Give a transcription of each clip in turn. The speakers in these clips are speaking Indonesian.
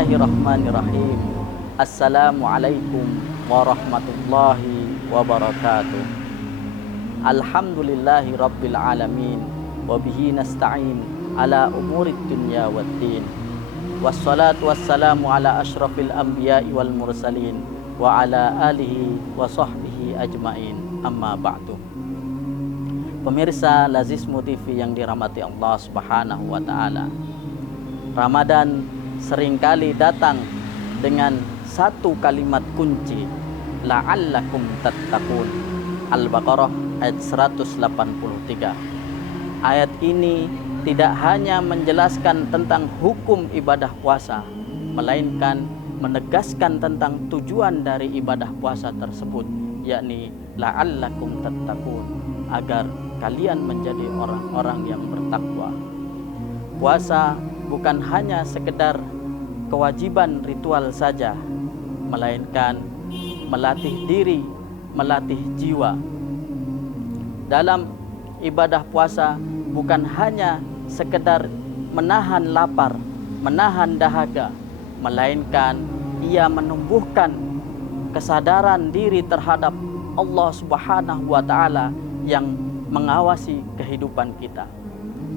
Bismillahirrahmanirrahim. Assalamualaikum warahmatullahi wabarakatuh. Alhamdulillahi rabbil alamin. Wabihi nasta'in ala umurid dunya waddin. Wassalatu wassalamu ala ashrafil anbiya'i wal mursalin wa ala alihi wa sahbihi ajmain. Amma ba'du. Pemirsa Lazismu TV yang dirahmati Allah Subhanahu wa taala. Ramadan seringkali datang dengan satu kalimat kunci, la'allakum tattaqun. Al-Baqarah ayat 183. Ayat ini tidak hanya menjelaskan tentang hukum ibadah puasa, melainkan menegaskan tentang tujuan dari ibadah puasa tersebut, yakni la'allakum tattaqun, agar kalian menjadi orang-orang yang bertakwa. Puasa bukan hanya sekedar kewajiban ritual saja, melainkan melatih diri, melatih jiwa. Dalam ibadah puasa bukan hanya sekedar menahan lapar, menahan dahaga, melainkan ia menumbuhkan kesadaran diri terhadap Allah Subhanahu wa taala yang mengawasi kehidupan kita.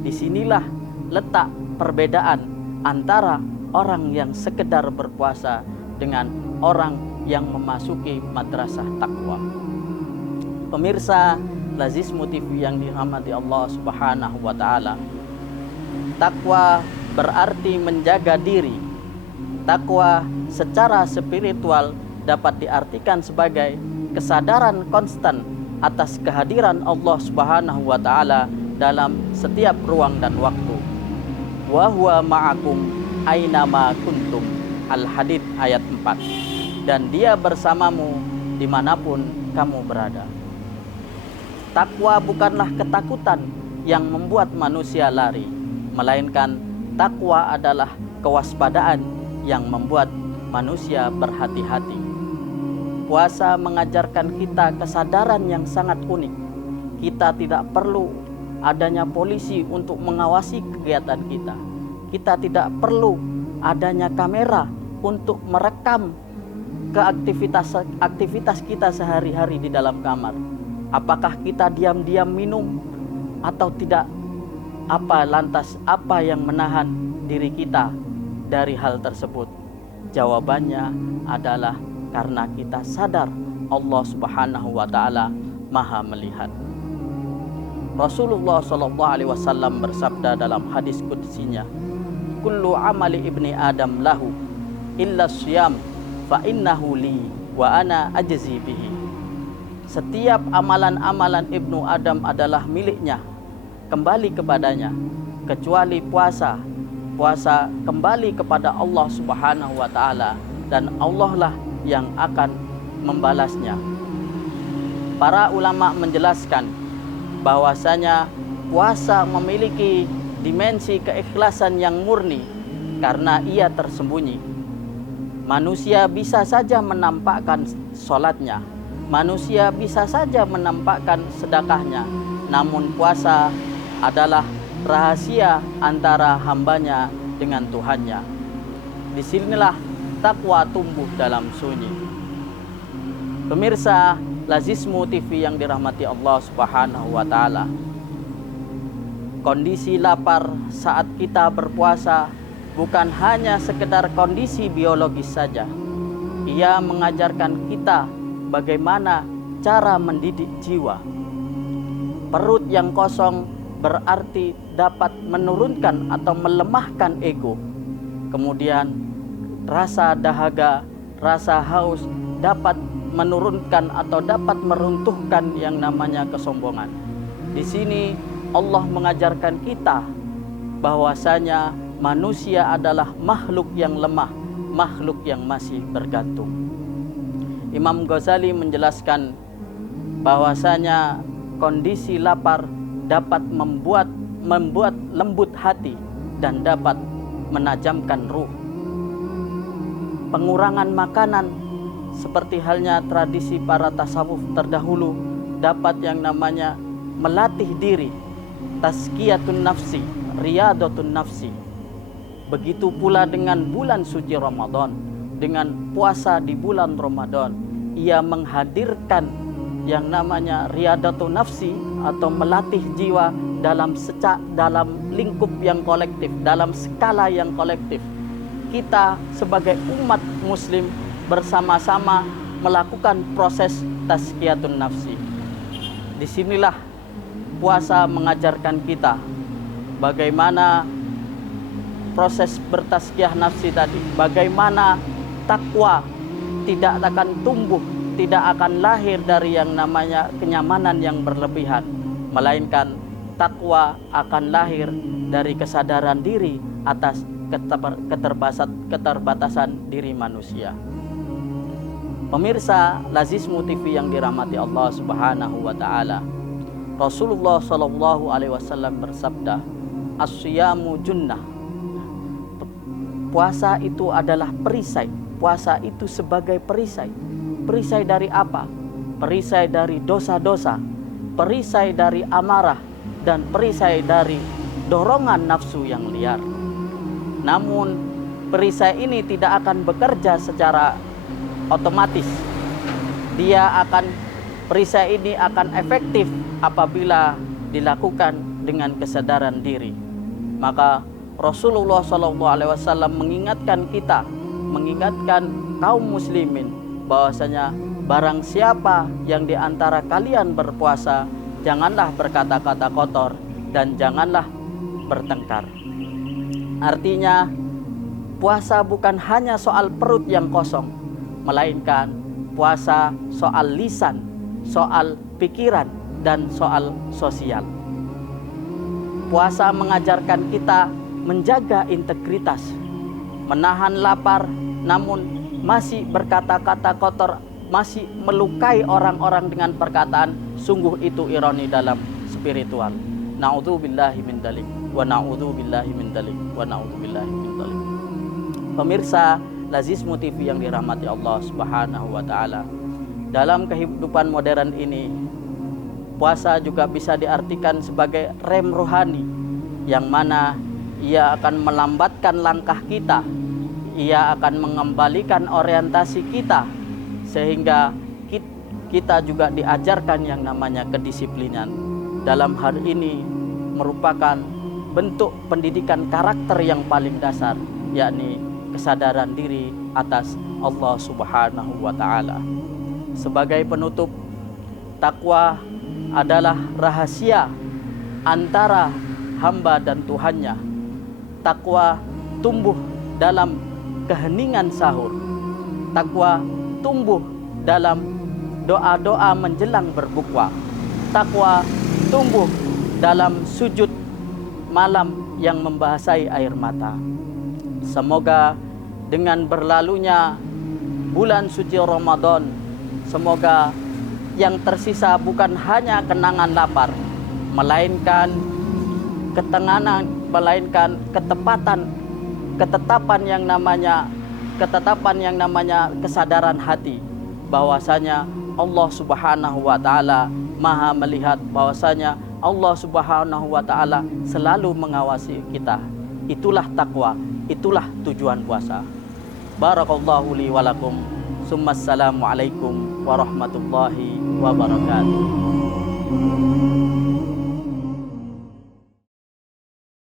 Disinilah letak perbedaan antara orang yang sekedar berpuasa dengan orang yang memasuki madrasah takwa. Pemirsa Lazismu TV yang dirahmati Allah Subhanahu wa taala, takwa berarti menjaga diri. Takwa secara spiritual dapat diartikan sebagai kesadaran konstan atas kehadiran Allah Subhanahu wa taala dalam setiap ruang dan waktu. Wa huwa ma'akum ainama kuntum. Al-Hadid ayat 4. Dan dia bersamamu dimanapun kamu berada. Takwa bukanlah ketakutan yang membuat manusia lari, melainkan takwa adalah kewaspadaan yang membuat manusia berhati-hati. Puasa mengajarkan kita kesadaran yang sangat unik. Kita tidak perlu adanya polisi untuk mengawasi kegiatan kita. Kita tidak perlu adanya kamera untuk merekam aktivitas kita sehari-hari di dalam kamar. Apakah kita diam-diam minum atau tidak? Apa yang menahan diri kita dari hal tersebut? Jawabannya adalah karena kita sadar Allah Subhanahu wa taala Maha melihat. Rasulullah SAW bersabda dalam hadis qudsinya, kullu amali ibni adam lahu illa syiyam fa innahu li wa ana ajzi bihi. Setiap amalan-amalan ibnu Adam adalah miliknya, kembali kepadanya, kecuali puasa. Puasa kembali kepada Allah Subhanahu wa taala, dan Allah lah yang akan membalasnya. Para ulama menjelaskan bahwasanya puasa memiliki dimensi keikhlasan yang murni karena ia tersembunyi. Manusia bisa saja menampakkan sholatnya, manusia bisa saja menampakkan sedekahnya, namun puasa adalah rahasia antara hambanya dengan Tuhannya. Disinilah takwa tumbuh dalam sunyi. Pemirsa Lazismu TV yang dirahmati Allah Subhanahu wa taala, kondisi lapar saat kita berpuasa bukan hanya sekedar kondisi biologis saja. Ia mengajarkan kita bagaimana cara mendidik jiwa. Perut yang kosong berarti dapat menurunkan atau melemahkan ego. Kemudian rasa dahaga, rasa haus dapat menurunkan atau dapat meruntuhkan yang namanya kesombongan. Di sini Allah mengajarkan kita bahwasanya manusia adalah makhluk yang lemah, makhluk yang masih bergantung. Imam Ghazali menjelaskan bahwasanya kondisi lapar dapat membuat lembut hati dan dapat menajamkan ruh. Pengurangan makanan seperti halnya tradisi para tasawuf terdahulu dapat yang namanya melatih diri, tazkiyatun nafsi, riyadatun nafsi. Begitu pula dengan bulan suci Ramadan, dengan puasa di bulan Ramadan, ia menghadirkan yang namanya riyadatu nafsi atau melatih jiwa dalam lingkup yang kolektif, dalam skala yang kolektif. Kita sebagai umat muslim bersama-sama melakukan proses tazkiyatun nafsi. Disinilah puasa mengajarkan kita bagaimana proses bertazkiyah nafsi tadi, bagaimana takwa tidak akan tumbuh, tidak akan lahir dari yang namanya kenyamanan yang berlebihan, melainkan takwa akan lahir dari kesadaran diri atas keterbatasan diri manusia. Pemirsa Lazismu TV yang dirahmati Allah Subhanahu wa taala, Rasulullah Shallallahu alaihi wasallam bersabda, "As-siyamu junnah." Puasa itu adalah perisai. Puasa itu sebagai perisai. Perisai dari apa? Perisai dari dosa-dosa, perisai dari amarah, dan perisai dari dorongan nafsu yang liar. Namun perisai ini tidak akan bekerja secara otomatis. Perisai ini akan efektif apabila dilakukan dengan kesadaran diri. Maka Rasulullah SAW mengingatkan kita, mengingatkan kaum muslimin bahwasanya barang siapa yang di antara kalian berpuasa, janganlah berkata-kata kotor dan janganlah bertengkar. Artinya puasa bukan hanya soal perut yang kosong, melainkan puasa soal lisan, soal pikiran, dan soal sosial. Puasa mengajarkan kita menjaga integritas, menahan lapar, namun masih berkata-kata kotor, masih melukai orang-orang dengan perkataan, sungguh itu ironi dalam spiritual. Na'udzubillahi min dzalik wa na'udzubillahi min dzalik wa na'udzubillahi min dzalik. Pemirsa Lazismu TV yang dirahmati Allah Subhanahu wa taala, dalam kehidupan modern ini, puasa juga bisa diartikan sebagai rem rohani yang mana ia akan melambatkan langkah kita, ia akan mengembalikan orientasi kita, sehingga kita juga diajarkan yang namanya kedisiplinan. Dalam hal ini merupakan bentuk pendidikan karakter yang paling dasar, yakni kesadaran diri atas Allah Subhanahu wa taala. Sebagai penutup, takwa adalah rahasia antara hamba dan Tuhannya. Takwa tumbuh dalam keheningan sahur. Takwa tumbuh dalam doa-doa menjelang berbuka. Takwa tumbuh dalam sujud malam yang membasahi air mata. Semoga dengan berlalunya bulan suci Ramadan, semoga yang tersisa bukan hanya kenangan lapar, melainkan ketetapan yang namanya kesadaran hati bahwasanya Allah Subhanahu wa taala Maha melihat, bahwasanya Allah Subhanahu wa taala selalu mengawasi kita. Itulah takwa, itulah tujuan puasa. Barakallahu li wa lakum. Assalamualaikum warahmatullahi wabarakatuh.